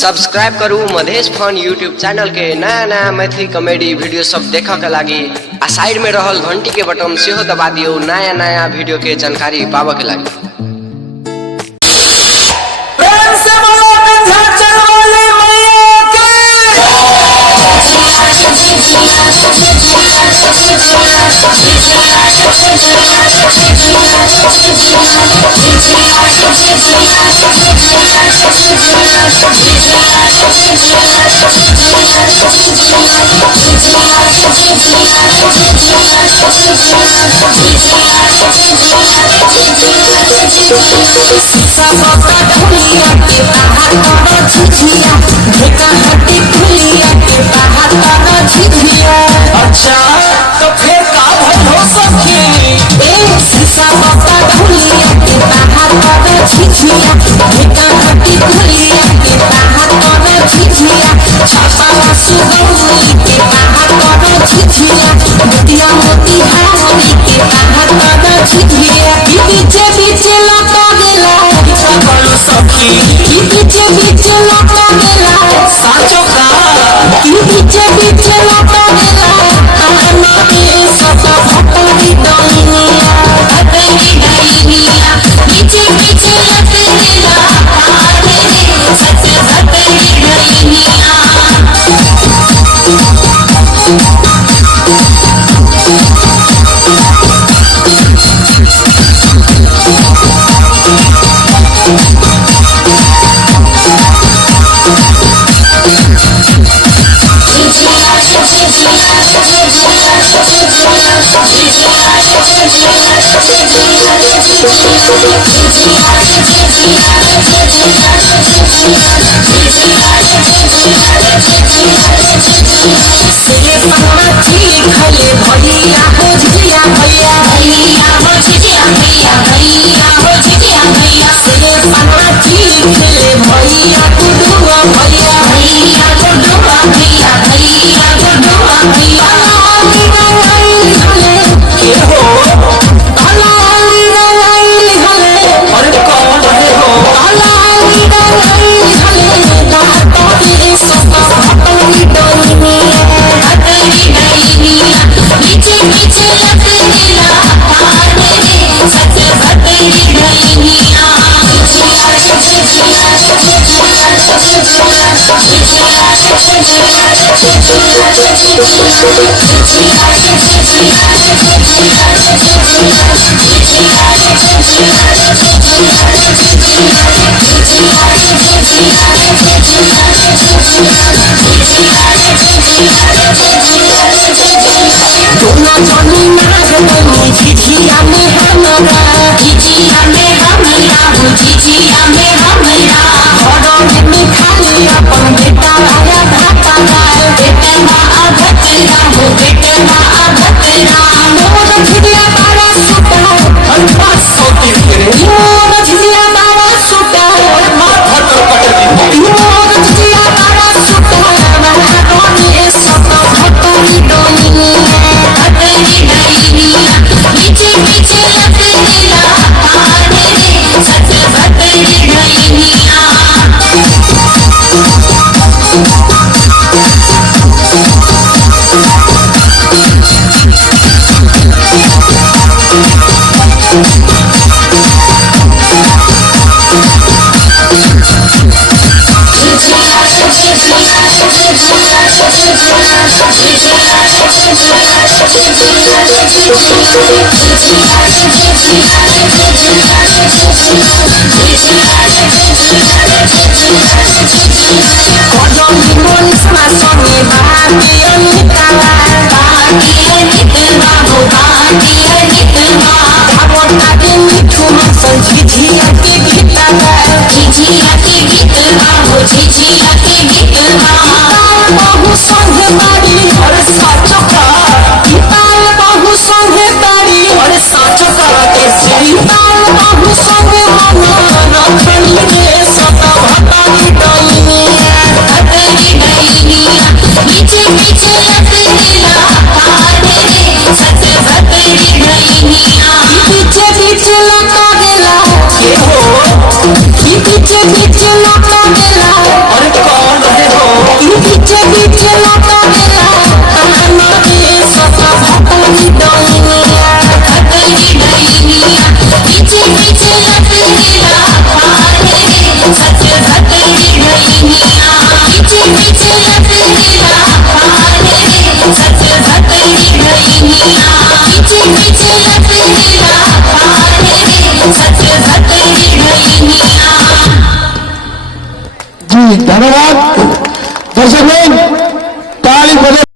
Subscribe करू मधेश फन YouTube channel के नया नया मैथिली कॉमेडी वीडियो सब देखा के लागी आ साइड में रहल घंटी के बटन से दबा दियो नया नया वीडियो के जानकारी पावे के लागी। अच्छा तो फिर का हो सके शीशा बता ढुलिया के बाहर कर झिझिया बेटा हटी ढुलिया के बाहर कर झिझिया छापा सुगौली के बाहर कर झिझिया मोतिया मोती हारी के बाहर कर झिझिया बीचे बीचे लगा गेला बोलो सखी बीचे बीचे लगा गेला साचो का बीचे बीचे लगा गेला आना के सब भटरी डालिया भटरी डालिया बीचे बीचे लगा गेला आने सच भटरी डालिया भैया हो झिझिया भैया भैया हो झिझिया भैया भैया हो झिझिया भैया से पनाची खेले भैया गुडुआ भैया भैया गुडुआ भैया भैया गुडुआ भैया के हो कालाली रवाई हले अरे कौन है हो कालाली रवाई हले दाता तेरे सब भटरी डोलिया भटरी डोलिया पीछे पीछे लग गेला आने रे सच भटरी डोलिया दोनों जनी नाग बनी झिझिया में हमरा झिझिया में हमरा हो झिझिया में हमरा घरों में खाली अपन बेटा आया भाता गाय बेटे माँ भतरा हो बेटे माँ भतरा मोर झिझिया बारा सुटा और 500 तिरके मोर झिझिया बारा सुटा माँ भतर कटरी मोर झिझिया बारा सुटा वाला रोने सब भतरी डोली पीछे पीछे लग गेला आने रे सच भटरी डोलिया पीछे पीछे लग गेला आने रे सच भटरी डोलिया पीछे पीछे लगा गेला के हो पीछे पीछे लगा गेला और धन्यवाद दर्शकों।